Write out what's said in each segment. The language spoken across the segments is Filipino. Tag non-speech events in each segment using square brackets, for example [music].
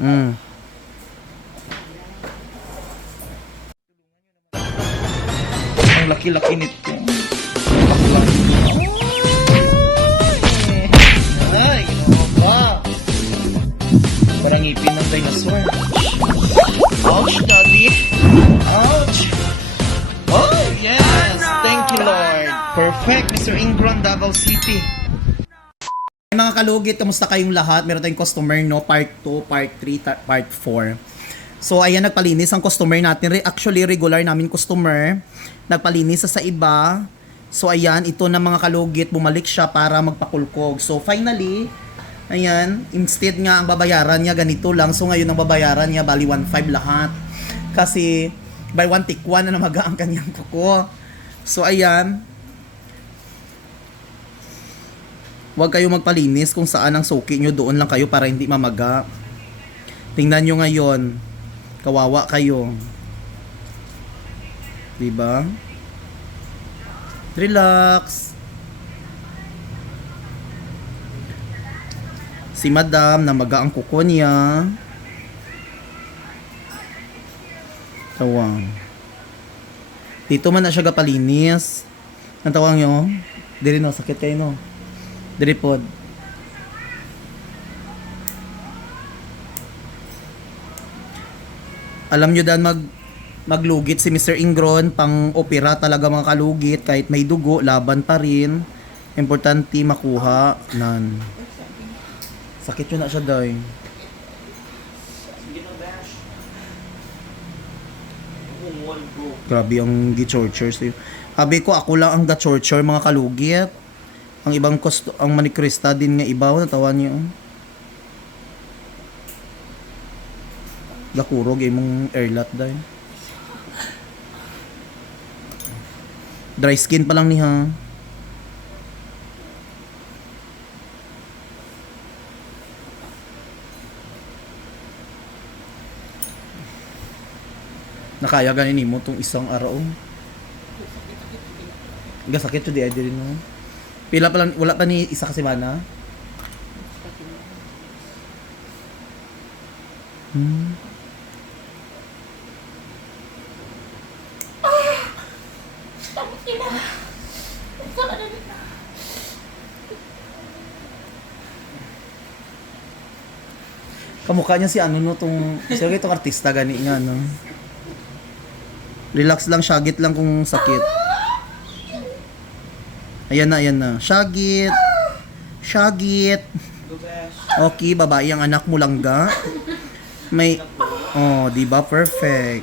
Mm. Ang laki-laki nito. Ay, ginawa ba? Parang ngipin ng dinosaur. Ouch, daddy. Ouch. Oh, yes. Thank you, Lord. Perfect, Mr. Ingron, Davao City. Mga kalugit, kamusta kayong lahat? Meron tayong customer, no? Part 2, Part 3, ta- Part 4. So, ayan, nagpalinis ang customer natin. Actually, regular namin customer. Nagpalinis sa sa iba. So, ayan, ito na mga kalugit, bumalik siya para magpakulkog. So, finally, ayan, instead nga ang babayaran niya ganito lang. So, ngayon ang babayaran niya, bali 1.5 lahat. Kasi, by one take one na namaga ang kanyang kuko. So, ayan, Huwag kayo magpalinis kung saan ang suki nyo, doon lang kayo para hindi mamaga. Tingnan nyo ngayon. Kawawa kayo. Diba? Relax. Si madam, namaga ang kuko niya. Tawang. Dito man na siya gapalinis. Ang tawang nyo? Dili no, sakit kayo no. Diri pod. Alam nyo dan mag maglugit si Mr. Ingron. Pang opera talaga mga kalugit. Kahit may dugo laban pa rin. Importante makuha nan. Sakit yun na siya day. Grabe ang gi-torture sa'yo. Sabi ko ako lang ang ga-torture mga kalugit ang ibang kosto, ang manikrista din nga ibaw, natawa niyo. Gakurog imong airlat dahil. Dry skin pa lang ni ha. Nakaya ganin mo tong isang araw. Gasakit to di ay diri no. Pila pa lang, wala pa ni isa ka semana? Hmm. Kamukha niya si ano no, tong, kayo itong artista gani nga no. Relax lang, syagit lang kung sakit. Ayan na, ayan na. Syagit. Syagit. Okay, babae ang anak mo lang ga. May, oh, di ba Perfect.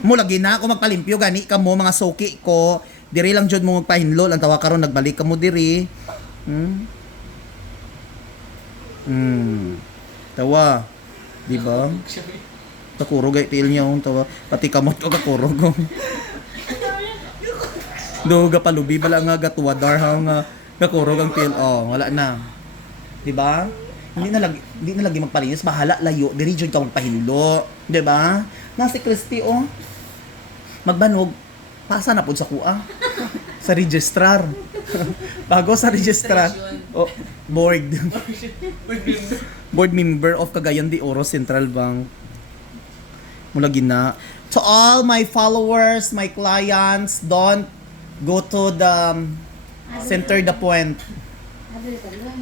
Mo lagi na ako magpalimpyo gani ka mo mga soki ko. Diri lang jud mo magpahinlo lang tawa karon nagbalik ka mo diri. Hmm. Hmm. Tawa. Di ba? Takurog ay tiil niya tawa. Pati kamot ko kakurog. [laughs] Do ga palubi bala nga gatuwadar ha nga gakurog ang tiil. Oh, wala na. Di ba? Hindi na lagi hindi na lagi magpalinis, bahala layo, diri jud ka magpahinlo, di ba? Na si Christy oh. Magbanog, pasa na pud sa kuha. [laughs] sa registrar. [laughs] Bago sa registrar. Oh, board. [laughs] board member of Cagayan de Oro Central Bank. Mula gina. To all my followers, my clients, don't go to the um, center the point.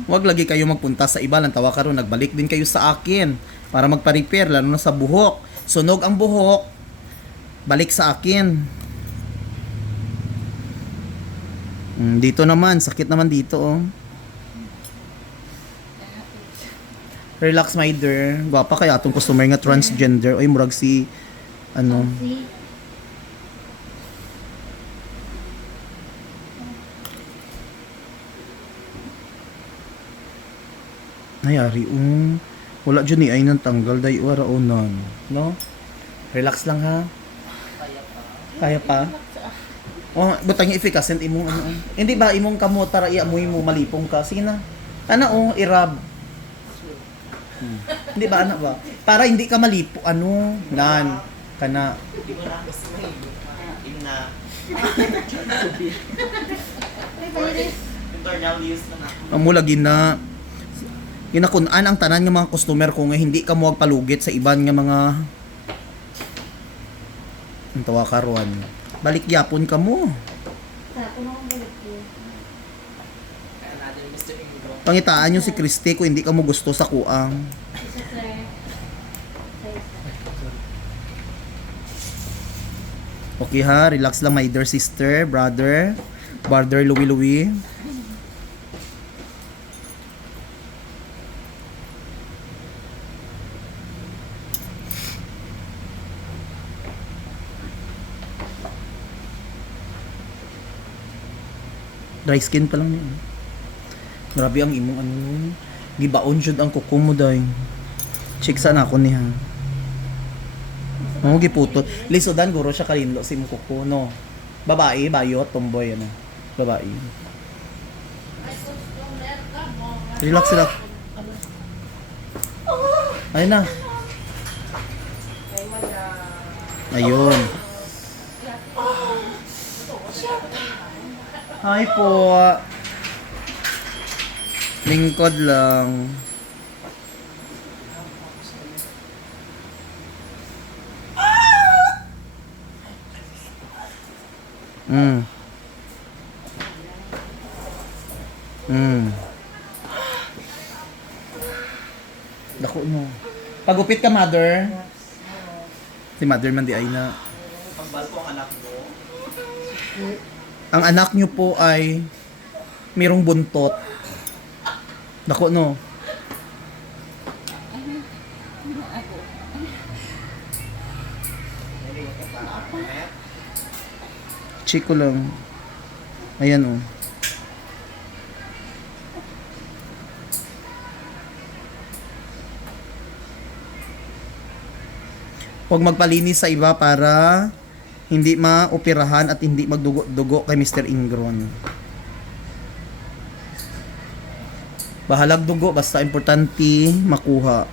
Huwag lagi kayo magpunta sa iba lang tawa karon nagbalik din kayo sa akin para magpa-repair lalo na sa buhok. Sunog ang buhok. Balik sa akin. Mm, dito naman, sakit naman dito oh. Relax my dear. Gwapa kaya atong customer nga transgender. Oy, murag si ano. Nayari um. Wala dyan ni ay nang tanggal day wara onan. No? Relax lang ha. Kaya pa. Oh, butang efficacent imong ano. ano. Hindi ba imong kamo tara iya mo mo malipong ka. Sige na. Ana oh, irab. Hmm. Hindi ba ana ba? Para hindi ka malipo ano, nan kana. Ang mula gina Ginakunan ang tanan ng mga customer ko nga hindi ka mo palugit sa iban nga mga ang tawa karon. Balik yapon ka mo. Pangitaan yung si Christy kung hindi ka mo gusto sa kuang. Okay ha, relax lang my dear sister, brother, brother Louie Louie. Dry skin pa lang yun. Grabe ang imong ano nun. Gibaon jud ang kuko mo day. Check sana ako niya. Oo, giputo. Lisodan guro siya kalinlo si Mukuko, no? Babae, bayot, tomboy, ano? Babae. Relax, relax. Ayun na. Ayun. Hi po. Lingkod lang. Mm. Mm. Dako no. Pagupit ka, mother. Si mother man di ay na. Pambal ko ang anak mo. Ang anak nyo po ay mayroong buntot. Dako no. Check ko lang. Ayan oh. Huwag magpalinis sa iba para hindi maoperahan at hindi magdugo-dugo kay Mr. Ingron. Bahalag dugo, basta importante makuha.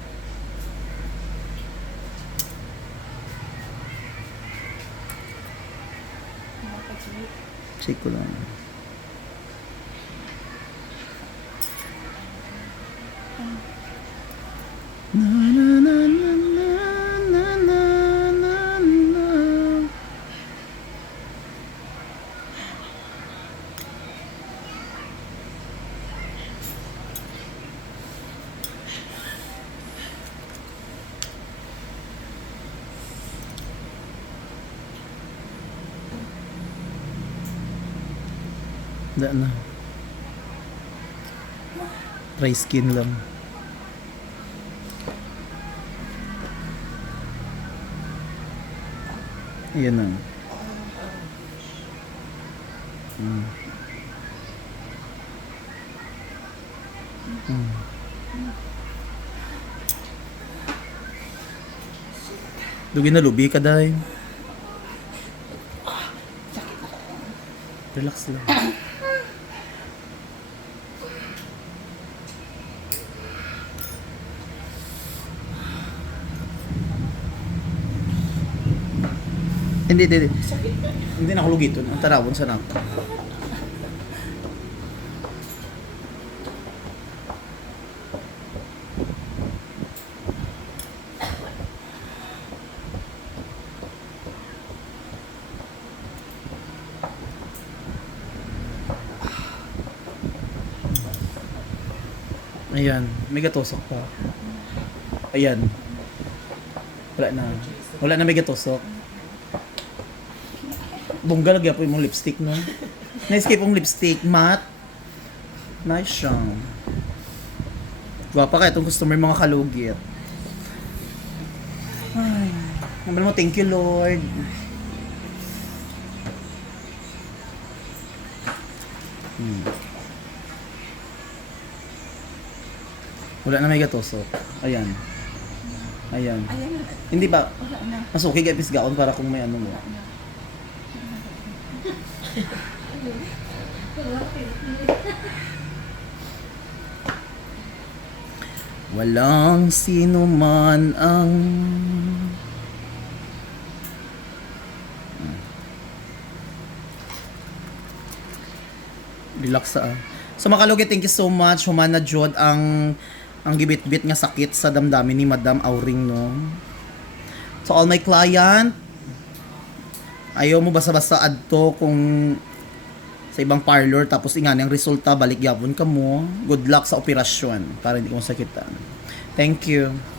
Check ko lang. Da na. Dry skin lang. Ayan na. Mm. Mm. Dugi na lubi ka dahil. Relax lang. Hindi, hindi, hindi. Na ako lugiton. Ang tarawon sa nako. Ayan, may gatusok pa. Ayan. Wala na. Wala na may gatusok. Bungga lagi po yung lipstick no. Nice kayo pong lipstick, matte. Nice siya. Gwapa ka itong customer mga kalugit. Ay, naman mo, thank you Lord. Hmm. Wala na may gatusok. Ayan. Ayan. Hindi ba? Masuki ka pisgaon para kung may ano mo. [laughs] Walang sino man ang Relax sa. So makalugit, thank you so much. Humana Jod ang ang gibit-bit nga sakit sa damdamin ni Madam Auring no. So all my client, ayaw mo basta-basta adto kung sa ibang parlor tapos ingani ang resulta balik yapon ka mo. Good luck sa operasyon para hindi ko masakitan. Thank you.